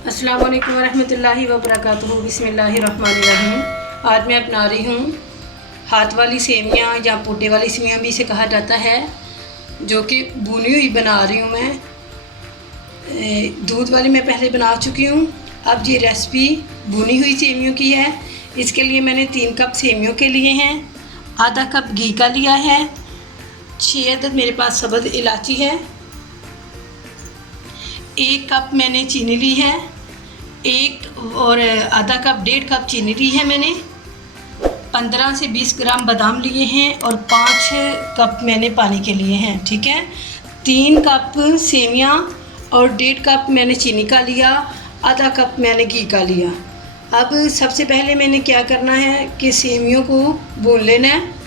अस्सलाम वालेकुम रहमतुल्लाहि व बरकातुहू। बिस्मिल्लाहिर्रहमानिर्रहीम। आज मैं अपना रही हूँ हाथ वाली सेमियाँ या पुड्डे वाली सेमियाँ भी इसे कहा जाता है, जो कि भुनी हुई बना रही हूँ मैं। दूध वाली मैं पहले बना चुकी हूँ। अब ये रेसिपी भुनी हुई सेमियों की है। इसके लिए मैंने 3 कप सेमियों के लिए हैं, आधा कप घी का लिया है, 6 अदद मेरे पास सब्ज़ इलायची है, 1 कप मैंने चीनी ली है, आधा कप 1.5 कप चीनी ली है मैंने, 15 से 20 ग्राम बादाम लिए हैं और 5 कप मैंने पानी के लिए हैं। ठीक है, 3 कप सेमियाँ और 1.5 कप मैंने चीनी का लिया, आधा कप मैंने घी का लिया। अब सबसे पहले मैंने क्या करना है कि सेमियों को भून लेना है।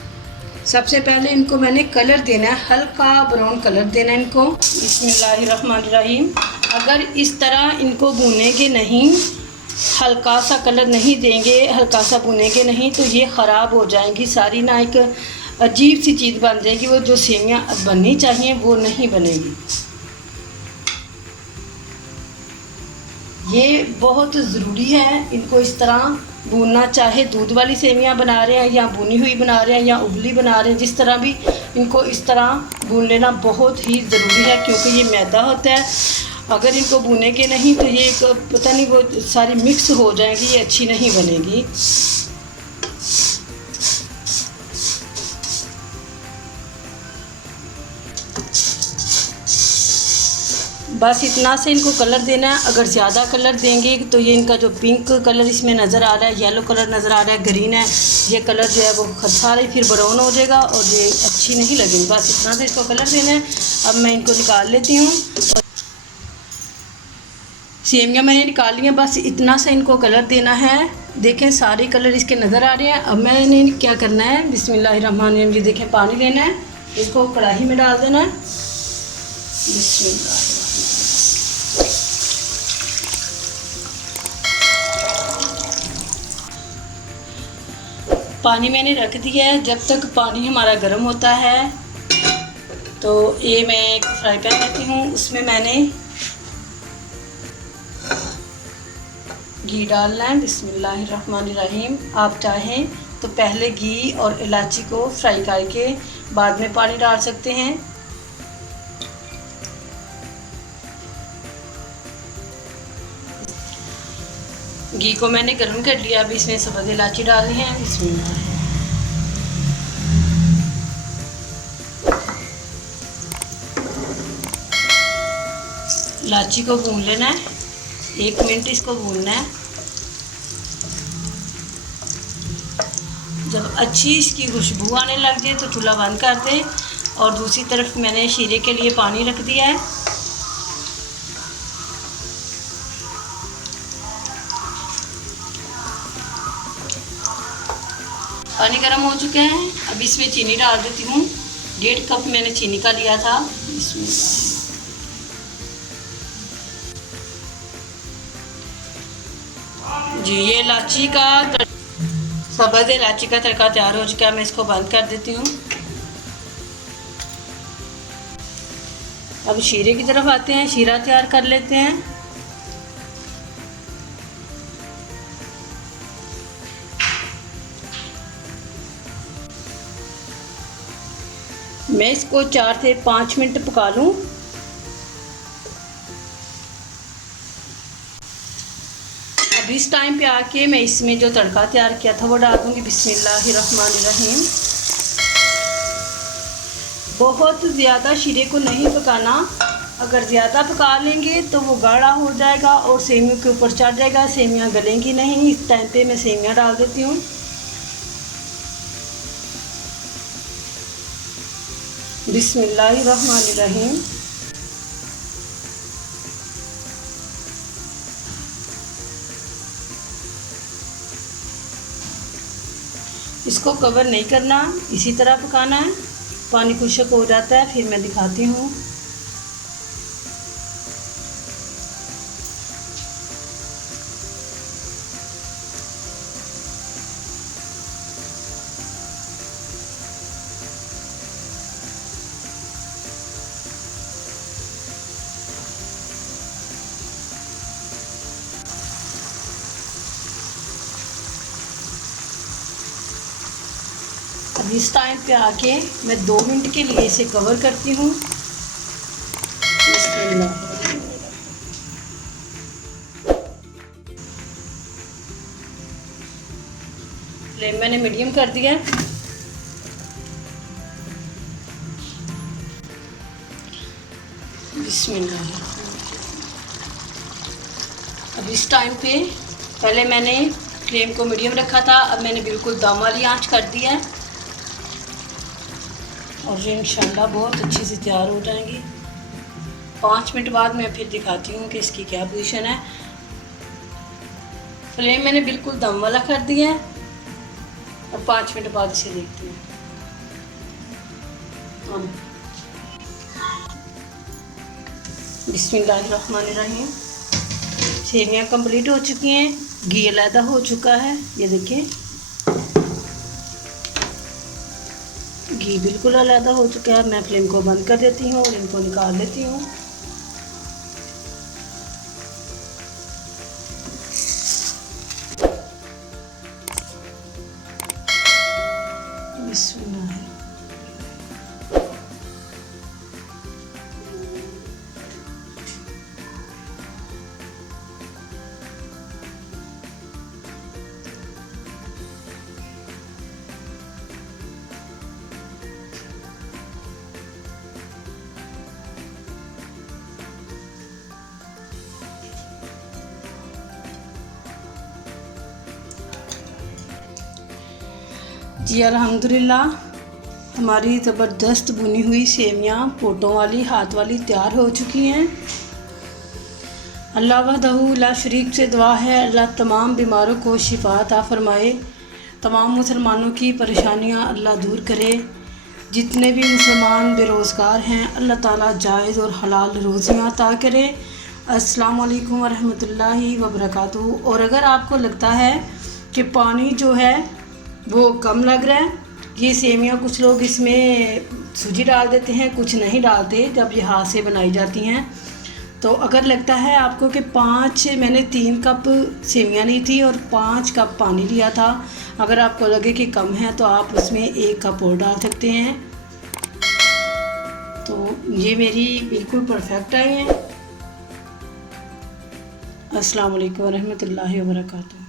सबसे पहले इनको मैंने कलर देना है, हल्का ब्राउन कलर देना है इनको। बिस्मिल्लाहिर्रहमानिर्रहीम। अगर इस तरह इनको भूनेंगे नहीं, हल्का सा कलर नहीं देंगे, हल्का सा भूनेंगे नहीं, तो ये ख़राब हो जाएंगी सारी, ना एक अजीब सी चीज़ बन जाएगी। वो जो सेमियाँ बननी चाहिए वो नहीं बनेगी। ये बहुत ज़रूरी है इनको इस तरह भूनना, चाहे दूध वाली सेमियाँ बना रहे हैं या भुनी हुई बना रहे हैं या उबली बना रहे हैं, जिस तरह भी इनको इस तरह भून लेना बहुत ही ज़रूरी है, क्योंकि ये मैदा होता है। अगर इनको भूनेंगे नहीं तो ये पता नहीं वो सारी मिक्स हो जाएंगी, ये अच्छी नहीं बनेगी। बस इतना से इनको कलर देना है। अगर ज़्यादा कलर देंगे तो ये इनका जो पिंक कलर इसमें नज़र आ रहा है, येलो कलर नज़र आ रहा है, ग्रीन है, ये कलर जो है वो सारे फिर ब्राउन हो जाएगा और ये अच्छी नहीं लगेगी। बस इतना से इसको कलर देना है। अब मैं इनको निकाल लेती हूँ। सेमियाँ मैंने निकाल ली हैं, बस इतना सा इनको कलर देना है। देखें सारे कलर इसके नज़र आ रहे हैं। अब मैंने क्या करना है, बिस्मिल्लाहिर्रहमानिर्रहीम, ये देखें पानी लेना है, इसको कढ़ाई में डाल देना है। बिस्मिल्लाह। पानी मैंने रख दिया है। जब तक पानी हमारा गर्म होता है तो ये मैं एक फ्राई पैन लेती हूँ, उसमें मैंने घी डालना है। बिस्मिल्लाहिर्रहमानिर्रहीम। आप चाहें तो पहले घी और इलायची को फ्राई करके बाद में पानी डाल सकते हैं। घी को मैंने गर्म कर लिया। अब इसमें सब्ज़ इलायची डालनी है। इसमें इलायची को भून लेना है, 1 मिनट इसको भूनना है। जब अच्छी इसकी खुशबू आने लग जाए तो चूल्हा बंद कर दें। और दूसरी तरफ मैंने शीरे के लिए पानी रख दिया है। पानी गर्म हो चुके हैं। अब इसमें चीनी डाल देती हूँ। 1.5 कप मैंने चीनी का लिया था। इसमें जी ये इलायची का सब्ज़ इलायची का तड़का तैयार हो चुका है। मैं इसको बंद कर देती हूँ। अब शीरे की तरफ आते हैं, शीरा तैयार कर लेते हैं। मैं इसको 4 से 5 मिनट पका लूँ। अब इस टाइम पे आके मैं इसमें जो तड़का तैयार किया था वो डाल दूँगी। बिस्मिल्लाहिर्रहमानिर्रहीम। बहुत ज़्यादा शीरे को नहीं पकाना। अगर ज़्यादा पका लेंगे तो वो गाढ़ा हो जाएगा और सेमियों के ऊपर चढ़ जाएगा, सेमियाँ गलेंगी नहीं। इस टाइम पे मैं सेमियाँ डाल देती हूँ। बिस्मिल्लाहिर्रहमानिर्रहीम। इसको कवर नहीं करना, इसी तरह पकाना है। पानी खुश्क हो जाता है फिर मैं दिखाती हूँ। इस टाइम पे आके मैं 2 मिनट के लिए इसे कवर करती हूँ। फ्लेम मैंने मीडियम कर दिया। बिस्मिल्लाह। अब इस टाइम पे पहले मैंने फ्लेम को मीडियम रखा था, अब मैंने बिल्कुल दम वाली आंच कर दिया है और ये इंशाल्लाह बहुत अच्छे से तैयार हो जाएंगी। 5 मिनट बाद मैं फिर दिखाती हूँ कि इसकी क्या पोजीशन है। फ्लेम मैंने बिल्कुल दम वाला कर दिया है और 5 मिनट बाद इसे देखती हूँ। बिस्मिल्लाहिर्रहमानिर्रहीम। सेवियाँ कंप्लीट हो चुकी हैं, घी अलहदा हो चुका है। ये देखिए घी बिल्कुल अलहदा हो चुका है। मैं फ्लेम को बंद कर देती हूँ और इनको निकाल लेती हूँ। बिस्मिल्लाह। जी अल्हम्दुलिल्लाह, हमारी ज़बरदस्त बुनी हुई सेवियाँ पोटों वाली हाथ वाली तैयार हो चुकी हैं। अल्लाह वहदहू ला शरीक से दुआ है, अल्लाह तमाम बीमारों को शिफा अता फरमाए, तमाम मुसलमानों की परेशानियाँ अल्लाह दूर करे। जितने भी मुसलमान बेरोज़गार हैं अल्लाह ताला जायज़ और हलाल रोज़ियाँ अता करे। अस्सलाम वालेकुम वरहमतुल्लाहि वबरकातुहू। और अगर आपको लगता है कि पानी जो है वो कम लग रहा है, ये सेवियाँ कुछ लोग इसमें सूजी डाल देते हैं, कुछ नहीं डालते जब ये हाथ से बनाई जाती हैं। तो अगर लगता है आपको कि मैंने 3 कप सेवियाँ ली थी और 5 कप पानी लिया था, अगर आपको लगे कि कम है तो आप उसमें 1 कप और डाल सकते हैं। तो ये मेरी बिल्कुल परफेक्ट आई हैं। अस्सलाम वालेकुम रहमतुल्लाहि व बरकातुहू।